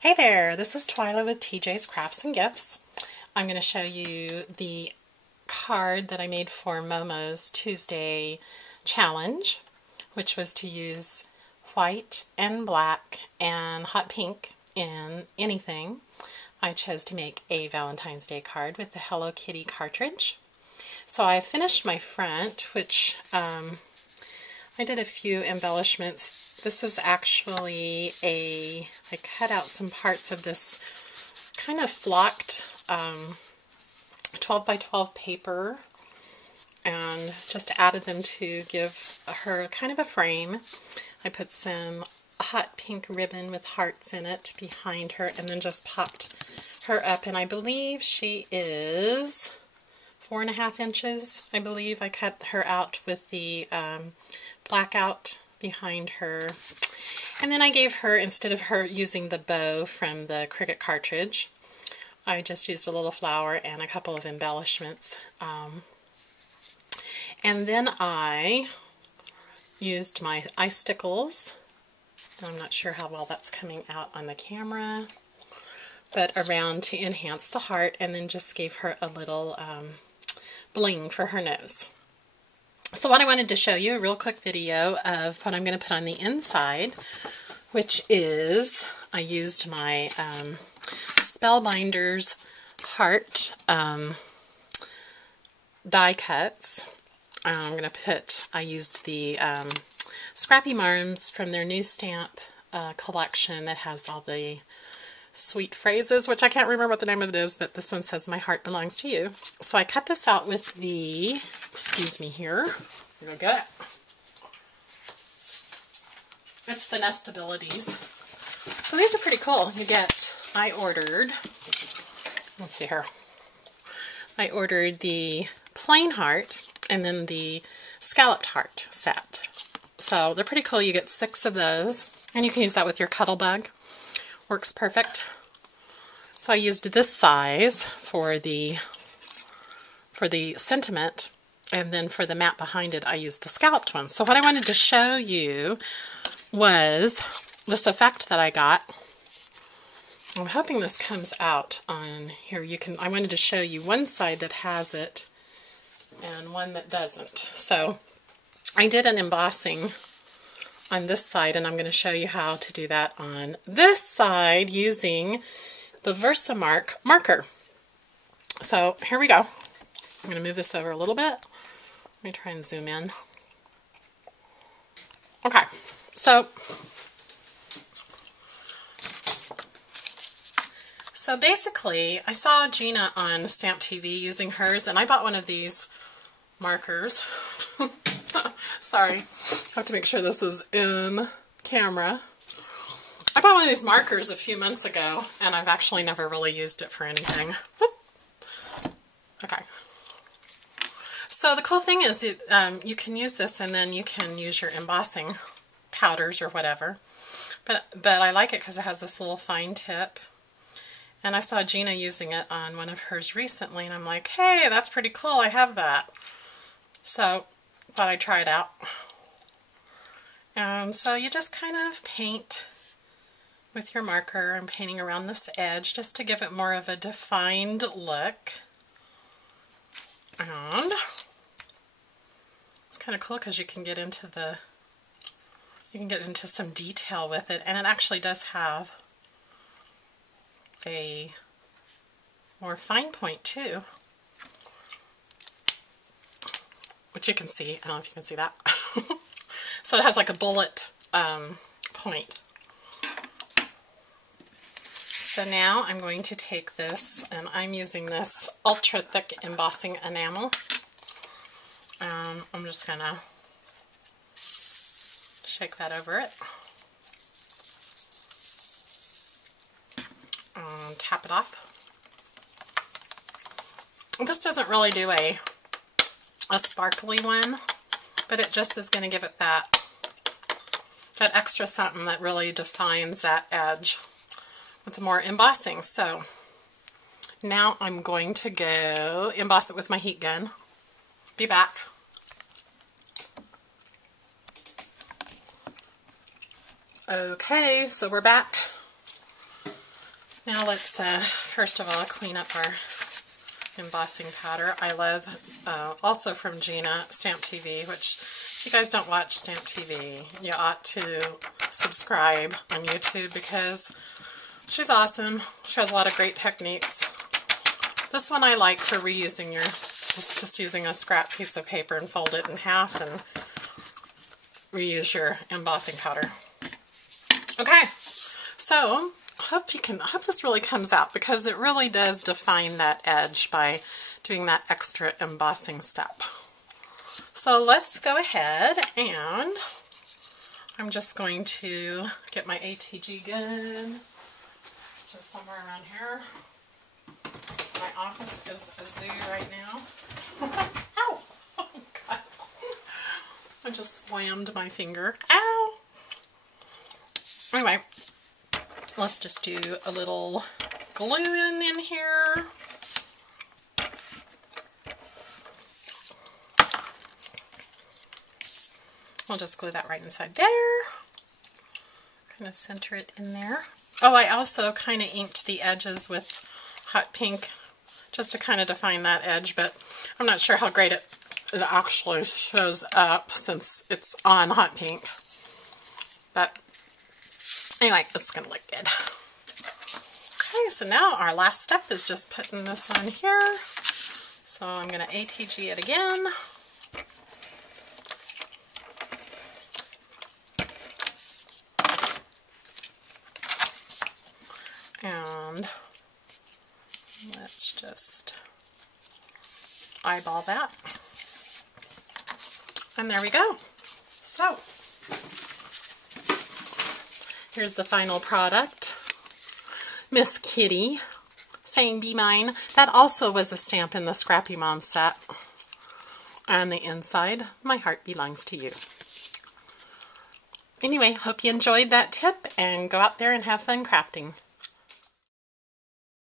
Hey there, this is Twyla with TJ's Crafts and Gifts. I'm going to show you the card that I made for Momo's Tuesday challenge, which was to use white and black and hot pink in anything. I chose to make a Valentine's Day card with the Hello Kitty cartridge. So I finished my front, which I did a few embellishments. This is actually I cut out some parts of this kind of flocked 12 by 12 paper and just added them to give her kind of a frame. I put some hot pink ribbon with hearts in it behind her and then just popped her up, and I believe she is 4.5 inches. I believe I cut her out with the blackout behind her. And then I gave her, instead of her using the bow from the Cricut cartridge, I just used a little flower and a couple of embellishments. And then I used my icicles. I'm not sure how well that's coming out on the camera, but around to enhance the heart, and then just gave her a little bling for her nose. So what I wanted to show you, a real quick video of what I'm going to put on the inside, which is, I used my Spellbinders heart die cuts. I used the Scrappy Marms from their new stamp collection that has all the sweet phrases, which I can't remember what the name of it is, but this one says, "My heart belongs to you." So I cut this out with the, excuse me here, you'll get it. It's the Nestabilities. So these are pretty cool. I ordered, let's see here, I ordered the plain heart and then the scalloped heart set. So they're pretty cool. You get 6 of those, and you can use that with your cuddle bug. Works perfect. So I used this size for the sentiment, and then for the mat behind it I used the scalloped one. So what I wanted to show you was this effect that I got. I'm hoping this comes out on here. I wanted to show you one side that has it and one that doesn't. So I did an embossing on this side, and I'm going to show you how to do that on this side using the Versamark marker. So here we go. I'm going to move this over a little bit. Let me try and zoom in. Okay, so basically I saw Gina on Stamp TV using hers, and I bought one of these markers. Sorry, I have to make sure this is in camera. I bought one of these markers a few months ago, and I've actually never really used it for anything. Okay. So the cool thing is you can use this, and then you can use your embossing powders or whatever. But I like it because it has this little fine tip. And I saw Gina using it on one of hers recently, and I'm like, hey, that's pretty cool. I have that. So thought I'd try it out. So you just kind of paint with your marker. I'm painting around this edge just to give it more of a defined look. And it's kind of cool because you can get into some detail with it, and it actually does have a more fine point too, which you can see. I don't know if you can see that. So it has like a bullet point. So now I'm going to take this, and I'm using this ultra thick embossing enamel. I'm just gonna shake that over it. Tap it off. This doesn't really do a sparkly one, but it just is going to give it that extra something that really defines that edge with more embossing. So now I'm going to go emboss it with my heat gun. Be back. Okay, so we're back. Now let's first of all clean up our embossing powder. I love, also from Gina, Stamp TV, which if you guys don't watch Stamp TV, you ought to subscribe on YouTube because she's awesome. She has a lot of great techniques. This one I like for reusing your, just using a scrap piece of paper and fold it in half and reuse your embossing powder. Okay, so I hope this really comes out because it really does define that edge by doing that extra embossing step. So let's go ahead and I'm just going to get my ATG gun just somewhere around here. My office is a zoo right now. Ow! Oh God. I just slammed my finger. Ow! Anyway, let's just do a little gluing in here. We'll just glue that right inside there. Kind of center it in there. Oh, I also kind of inked the edges with hot pink just to kind of define that edge, but I'm not sure how great it actually shows up since it's on hot pink. But anyway, it's going to look good. Okay, so now our last step is just putting this on here. So I'm going to ATG it again. And let's just eyeball that. And there we go. So here's the final product. Miss Kitty saying be mine. That also was a stamp in the Scrappy Mom set. And the inside, my heart belongs to you. Anyway, hope you enjoyed that tip and go out there and have fun crafting.